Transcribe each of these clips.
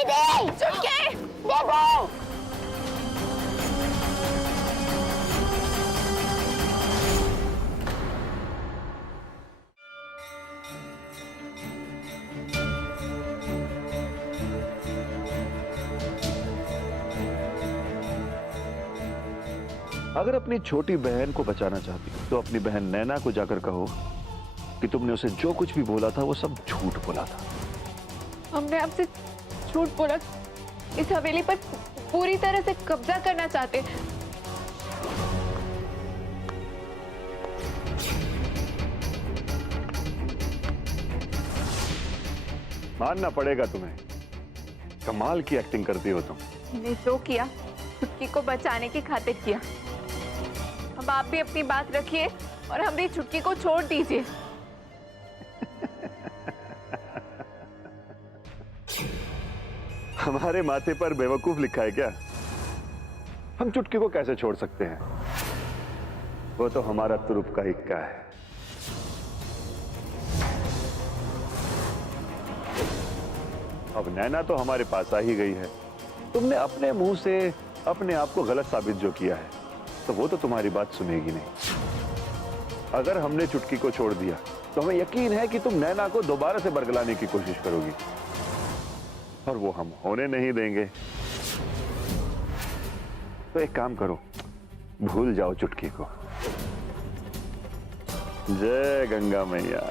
दीदी चुटकी देखो। अगर अपनी छोटी बहन को बचाना चाहती हो तो अपनी बहन नैना को जाकर कहो कि तुमने उसे जो कुछ भी बोला था वो सब झूठ बोला था। हमने आपसे झूठ बोला, इस हवेली पर पूरी तरह से कब्जा करना चाहते। मानना पड़ेगा तुम्हें, कमाल की एक्टिंग करती हो तुम। हमने जो किया छुटकी को बचाने की खातिर किया। अब आप भी अपनी बात रखिए और हम भी छुटकी को छोड़ दीजिए। हमारे माथे पर बेवकूफ लिखा है क्या? हम चुटकी को कैसे छोड़ सकते हैं? वो तो हमारा तुरुप का हिक्का है। अब नैना तो हमारे पास आ ही गई है। तुमने अपने मुंह से अपने आप को गलत साबित जो किया है, तो वो तो तुम्हारी बात सुनेगी नहीं। अगर हमने चुटकी को छोड़ दिया तो हमें यकीन है कि तुम नैना को दोबारा से बरगलाने की कोशिश करोगी, और वो हम होने नहीं देंगे। तो एक काम करो, भूल जाओ चुटकी को। जय गंगा मैया।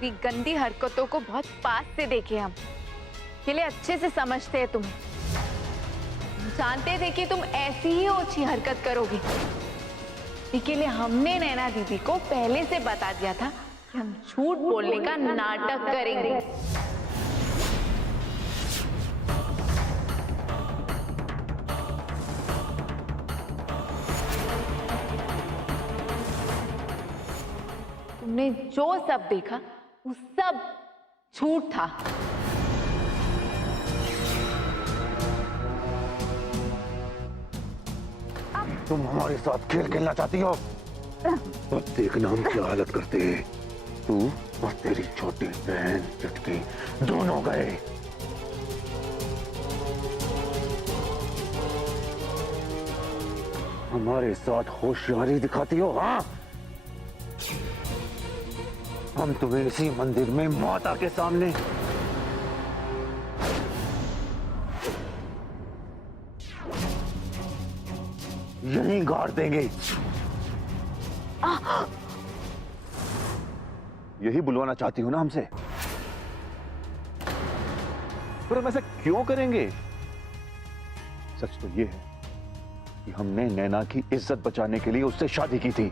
भी गंदी हरकतों को बहुत पास से देखे हम, के लिए अच्छे से समझते हैं तुम्हें। जानते थे कि तुम ऐसी ही ओछी हरकत करोगी, इसके लिए हमने नैना दीदी को पहले से बता दिया था कि हम झूठ बोलने का नाटक करेंगे। तुमने जो सब देखा वो सब झूठ था। तुम हमारे साथ खेल खेलना चाहती हो? अब देखना हम क्या हालत करते हैं। तू और तेरी छोटी बहन चुटकी दोनों गए। हमारे साथ होशियारी दिखाती हो? हाँ, हम तुम्हें इसी मंदिर में माता के सामने यहीं गाड़ देंगे। यही बुलवाना चाहती हो ना हमसे? पर हम ऐसा क्यों करेंगे? सच तो ये है कि हमने नैना की इज्जत बचाने के लिए उससे शादी की थी।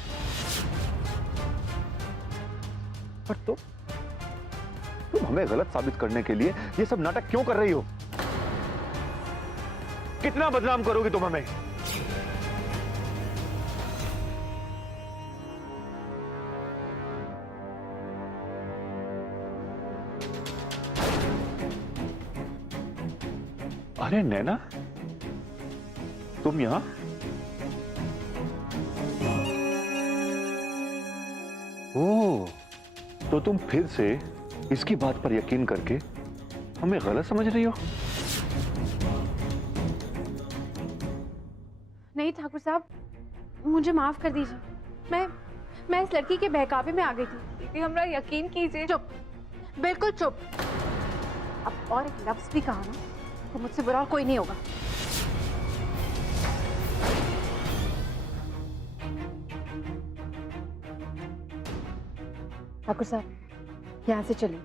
पर तुम हमें गलत साबित करने के लिए ये सब नाटक क्यों कर रही हो? कितना बदनाम करोगी तुम हमें? अरे नैना, तुम यहां? ओह, तो तुम फिर से इसकी बात पर यकीन करके हमें गलत समझ रही हो? नहीं ठाकुर साहब, मुझे माफ कर दीजिए। मैं इस लड़की के बहकावे में आ गई थी। दीदी हमरा यकीन कीजिए। चुप, बिल्कुल चुप। अब और एक लफ्ज भी कहा ना तो मुझसे बुरा कोई नहीं होगा। ठाकुर साहब, यहाँ से चलिए।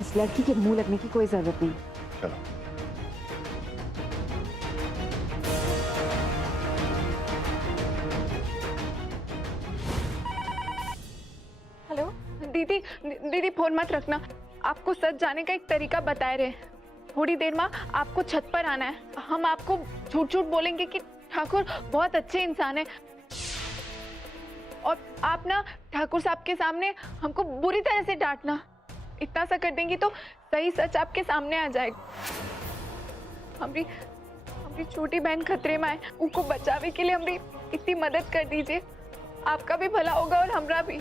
इस लड़की के मुंह लगने की कोई जरूरत नहीं। चलो। हेलो दीदी, दीदी फोन मत रखना। आपको सच जाने का एक तरीका बताए रहे। थोड़ी देर में आपको छत पर आना है। हम आपको झूठ झूठ बोलेंगे कि ठाकुर बहुत अच्छे इंसान है, और आप ना ठाकुर साहब के सामने हमको बुरी तरह से डांटना। इतना सा कर देंगी तो सही सच आपके सामने आ जाएगा। हमारी छोटी बहन खतरे में है, उनको बचावे के लिए हमारी इतनी मदद कर दीजिए। आपका भी भला होगा और हमरा भी।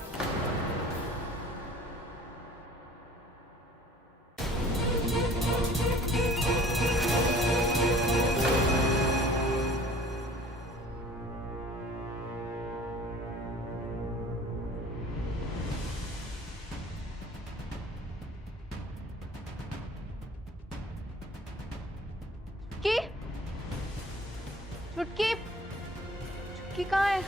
चुटकी, चुटकी, चुटकी कहाँ है?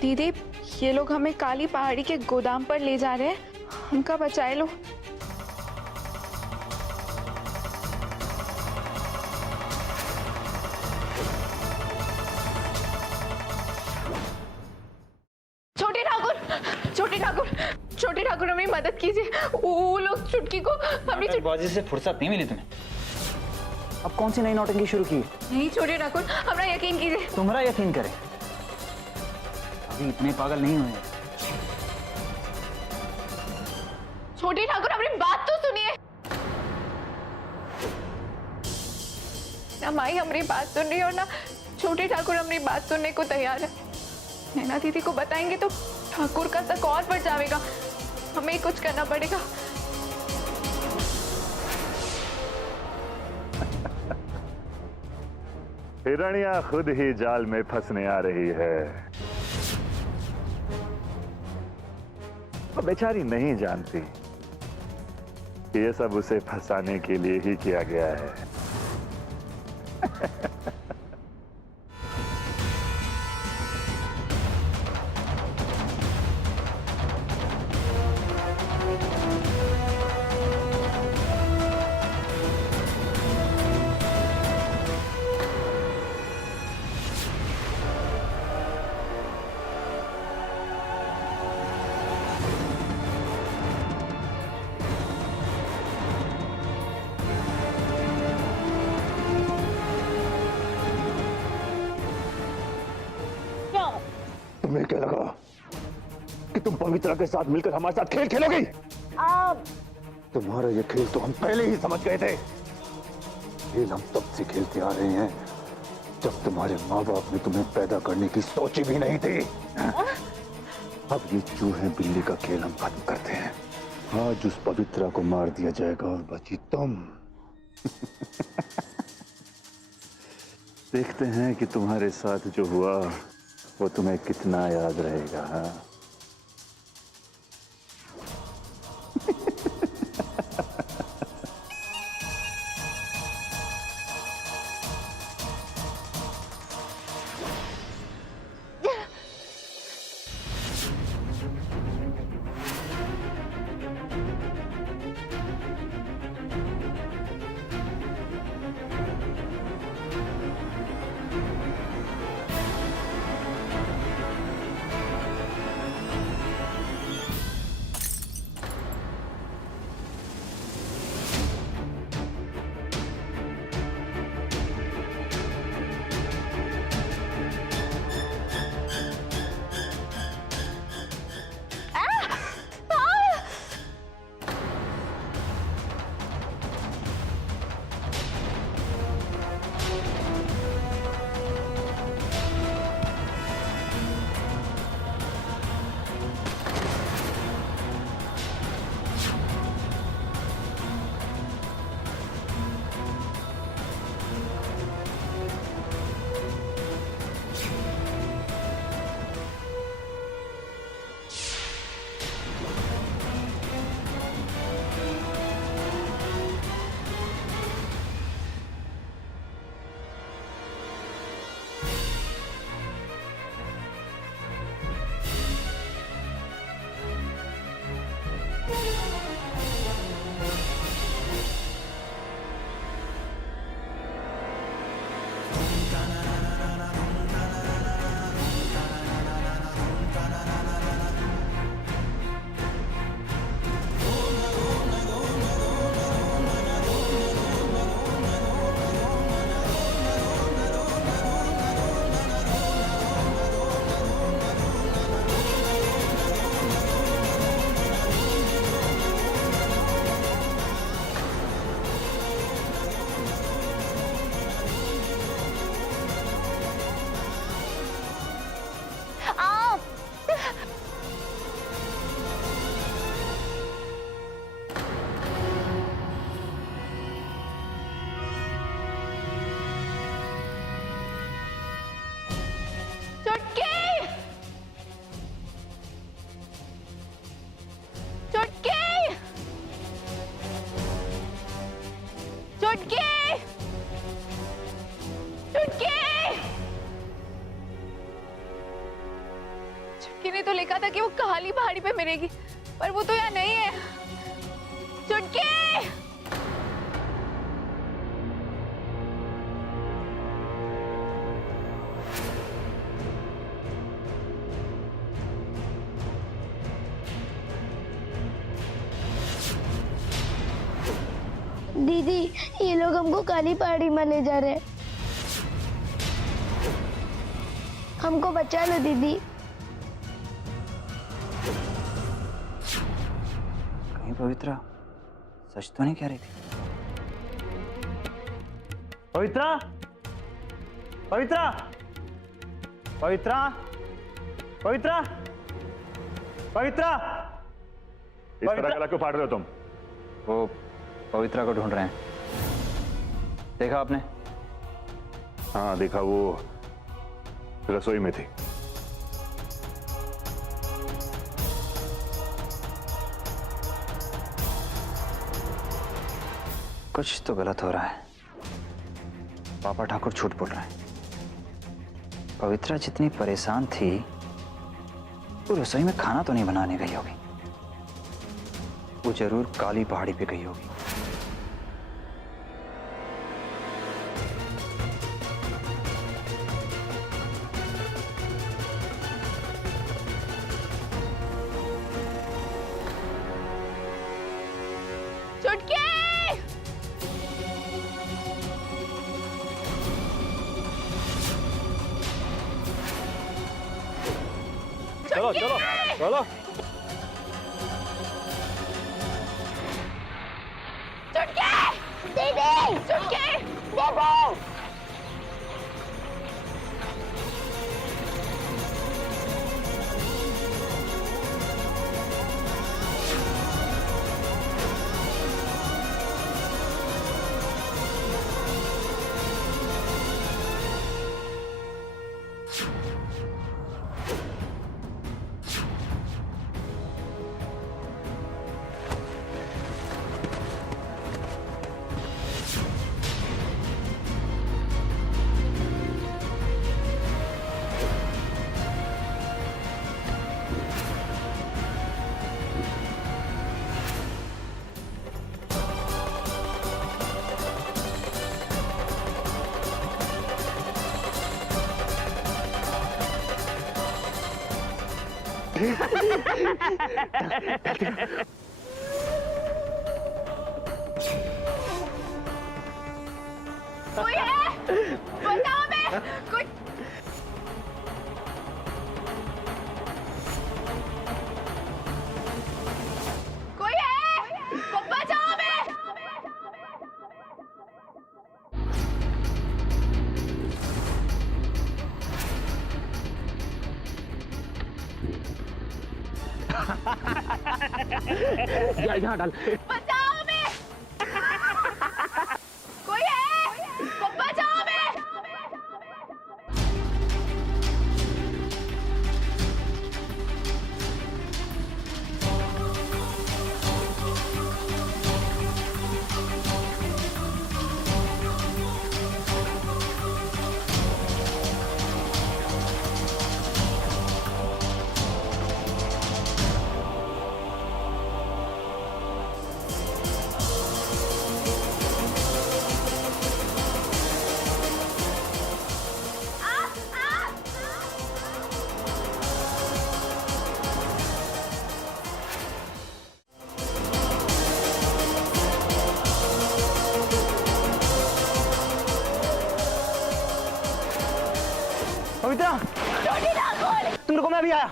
दीदी, ये लोग हमें काली पहाड़ी के गोदाम पर ले जा रहे हैं। हमका बचाए लो। छोटे ठाकुर, छोटे ठाकुर, छोटे ठाकुर, हमें मदद कीजिए। वो लोग चुटकी को हमारी बाजी से फुर्सत नहीं मिली तुम्हें। अब कौन सी नई नौटंकी शुरू की? नहीं छोटे ठाकुर, हमारा यकीन कीजिए। तुम्हारा यकीन करे, अभी इतने पागल नहीं हुए। छोटे ठाकुर, हमारी बात तो सुनिए। ना माई हमारी बात सुन रही है और ना छोटे ठाकुर हमारी बात सुनने को तैयार है। नैना दीदी को बताएंगे तो ठाकुर का शक और बढ़ जाएगा। हमें कुछ करना पड़ेगा। हिरणिया खुद ही जाल में फंसने आ रही है। वो बेचारी नहीं जानती कि ये सब उसे फंसाने के लिए ही किया गया है। तुम्हें क्या लगा कि तुम पवित्रा के साथ मिलकर हमारे साथ खेल खेलोगी? तुम्हारा ये खेल तो हम पहले ही समझ गए थे। खेल हम तब से खेलते आ रहे हैं जब तुम्हारे माँ बाप ने तुम्हें पैदा करने की सोची भी नहीं थी। अब ये चूहे बिल्ली का खेल हम खत्म करते हैं। आज उस पवित्रा को मार दिया जाएगा और बची तुम। देखते हैं कि तुम्हारे साथ जो हुआ वो तुम्हें कितना याद रहेगा। ने तो लिखा था कि वो काली पहाड़ी पे मिलेगी, पर वो तो यहाँ नहीं है। चुटकी! दीदी, ये लोग हमको काली पहाड़ी में ले जा रहे हैं। हमको बचा लो दीदी। कहीं पवित्रा सच तो नहीं कह रही थी? पवित्रा, पवित्रा, पवित्रा, पवित्रा, पवित्रा, इस तरह गला क्यों फाड़ रहे हो तुम? वो पवित्रा को ढूंढ रहे हैं। देखा आपने? हाँ देखा, वो रसोई में थी। कुछ तो गलत हो रहा है। पापा ठाकुर झूठ बोल रहे हैं। पवित्रा जितनी परेशान थी वो रसोई में खाना तो नहीं बनाने गई होगी। वो जरूर काली पहाड़ी पे गई होगी। चुटकी! चलो चलो चलो। चुटकी! दीदी, चुटकी! दीदी। कोई है? बताओ मैं कोई। कोई है? बचाओ मैं। यहाँ डाल। बचाओ मैं। कोई है? बचाओ मैं। पवित्रा, तुम रुको, मैं अभी आया।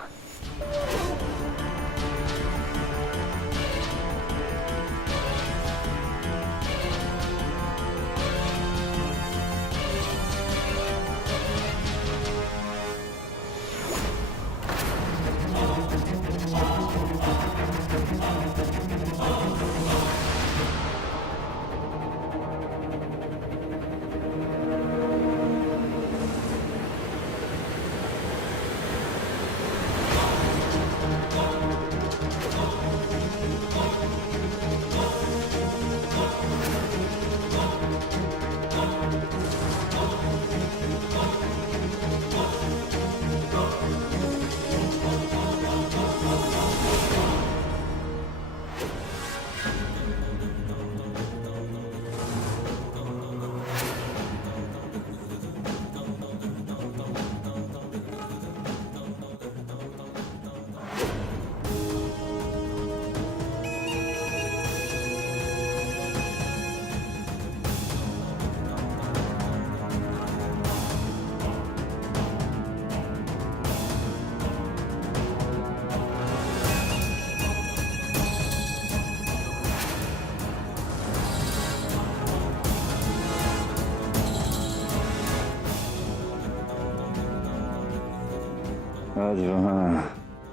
आज वहाँ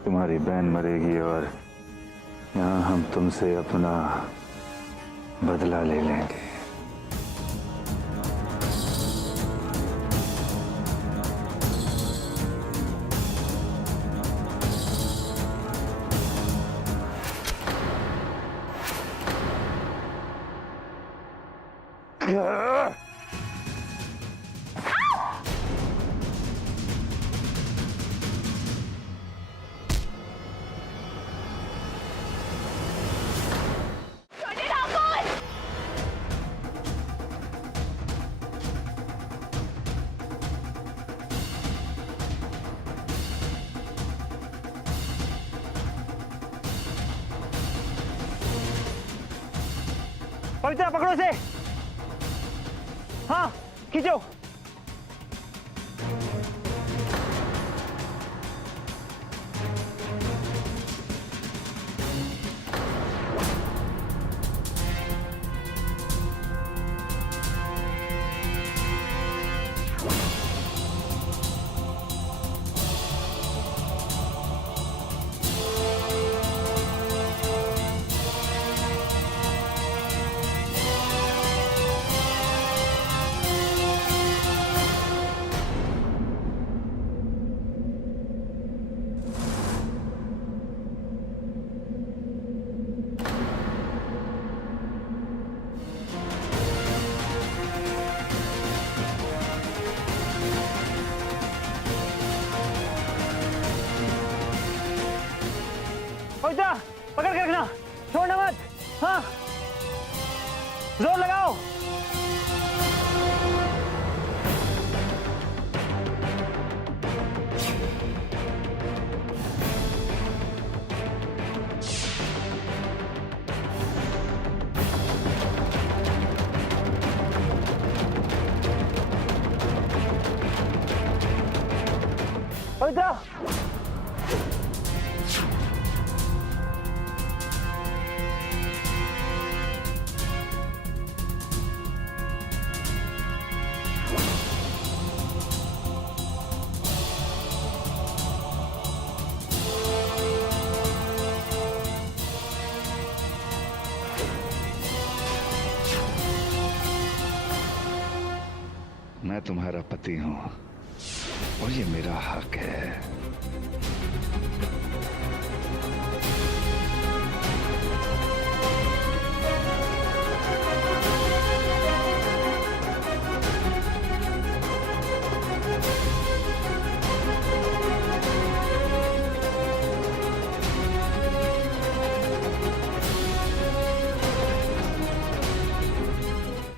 तुम्हारी बहन मरेगी और यहाँ हम तुमसे अपना बदला ले लेंगे। पवित्रा पकड़ो से। हाँ खींचो। पवित्रा पकड़ के रखना, छोड़ना मत। हाँ जोर लगाओ। पवित्रा मैं तुम्हारा पति हूं और ये मेरा हक है।